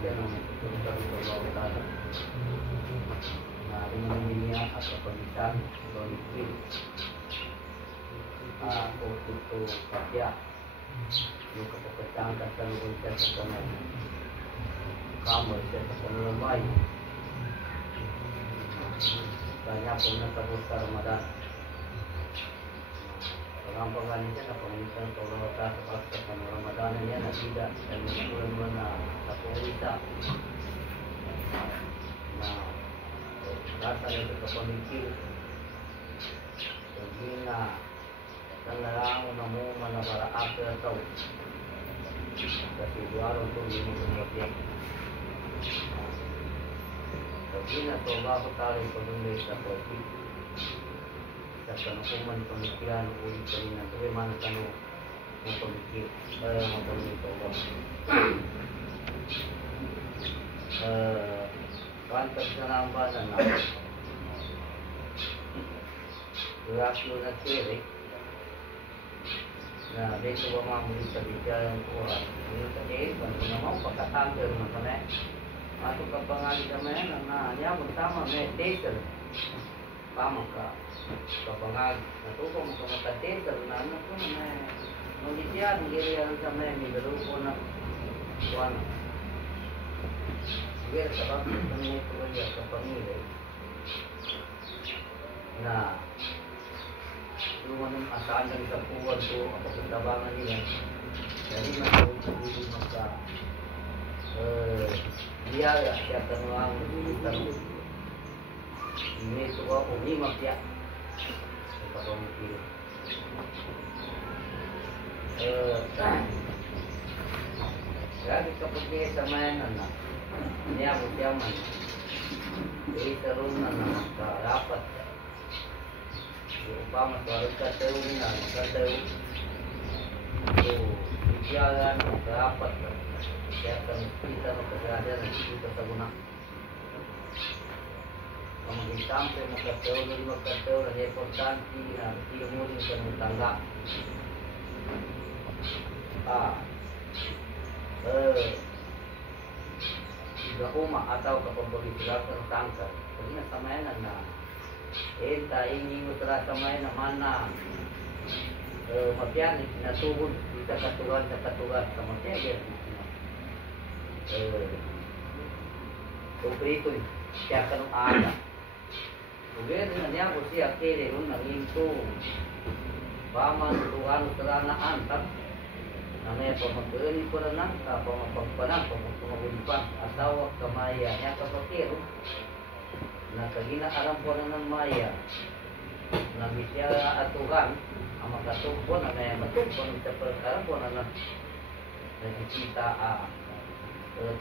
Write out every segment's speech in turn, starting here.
siya ng tutulong sa mga tao na rinamili niya at kapagitan ito ni Kim o ito kapya yung kapagkatang katanungan siya sa kamay kamay siya sa kanulamay kanya po natapos sa Ramadan ang pangalan niya na pangitan sa mga kasapat sa Ramadan niya na tidak dan mengulang mo na sa pulita na rasa nito sa pamikir hindi na nalarang na mo manabara after ito kasi duwaro ito hindi mo mapiyag kasi na ito ba ko tayo pag-unlay sa pagkik sa kanukuman pamikiran ulit sa rin na ito ay man kanu ng pamikir kaya mga pamikir ba kantas na lang ba na reaksyon na kere na dito ba mga muli sa bigyan ko ngayon sa kere kung naman pagkatanggal naman kami ato ka pangalit naman yan na niya magtama may taser tama ka kapangalit natuto mo ka magka-taser na ano ko na ngunit yan nagiriyan sa may nilaro ko na kuwan sige sa bakit kami ito kaya sa pamilya na lumanong asaan lang sa puwan ko ang pagkatabangan nila dahil nagawin magka biyaya siya tanuang tanong ini ito ko umimak ya sa kapamikir grabe kapag niya sa mayanan na niya mo siya man itaroon na magkarapat upama suarad ka tayo na magkatayo so bigyagan magkarapat kaya kang kita magkasada na kita sa guna ang maging tampe magkatayo na importante na tiyo mo rin sa mga tangga gahuma atau kapag-bagay ng tangkar kasi nasamayan na enta ini utra samay naman na mapyan natugon kita katuran sa katuran sa mapyan prito siya kanong aga ugay na niya ko siya kere ron nanginto paman tuwan utra na antak na may pamagkali ko na nang pamagpagpanang pamagpagpang asawa kamaya niya kapakiro na kagina alam po na ng maya na bisya atugan ang makatugpo na kaya matugpo sa pagkaram po na nakikita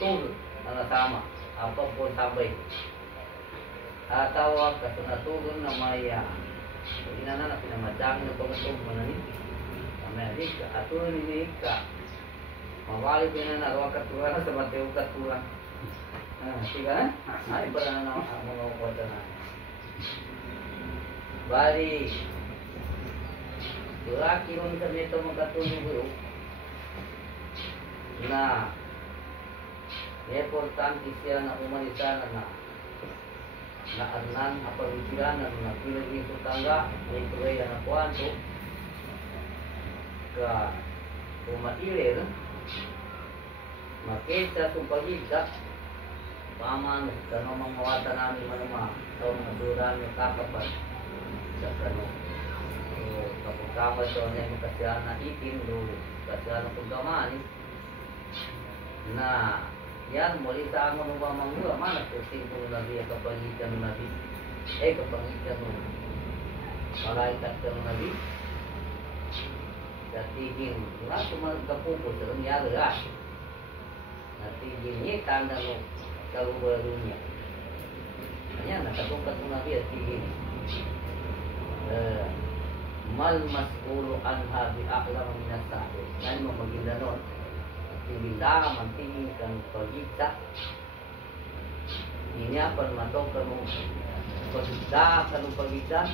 tulog na nasama apa po sabay atawag kasi natugon na maya kagina na pinamadami na pamatugpo na nito na may ka atugan ni ka mawali ko na narawa katuran sa mateo katuran siga ay pala na mga kwata na bali laki ron kami ito magkatulog na importante siya na umanisa na arnan apagitiran na pilag ito tangga may tuloy na kwanto ka umatilir makita sa pagita paman kano mangawata namin manuma taon na duran ng kakapan sa kano kapag kama ito niya magkasya na itin do kasya na pagkamani na yan muli sa amon ng mamangura man at kusing kong nabi kapangitan ng nabi kapangitan ng malaikat ng nabi natiging nga sumalagkapupo sa nangyari natiging niya tanda ng kalubala dunia. Ayan, nakatungkat mo nabi at tigil. Mal mas'ulu anha bi'akla maminasabi. Ngayon mo maging nun. Tibilangan mantingin kang pagigta. Inyapan matog ka mo pagigta ka ng pagigta.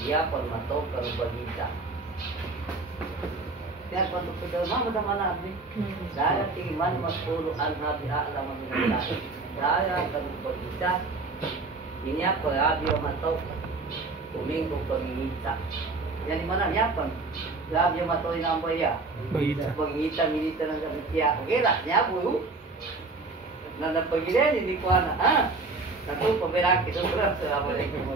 Iyapan matog ka ng pagigta. Kaya kung ito daw, mama namin. Dahil timan mas puro ang nabi alam ang minagay. Dahil kami po isa. Inya ko labi o mataw. Tuming kong pangingita. Yan naman ang yapan. Labi o mataw yung amboy ya. Pangingita, minita ng gamitya. Okay lah, niya po. Na napagilin, hindi ko na. Naku, pabiraki. Assalamualaikum.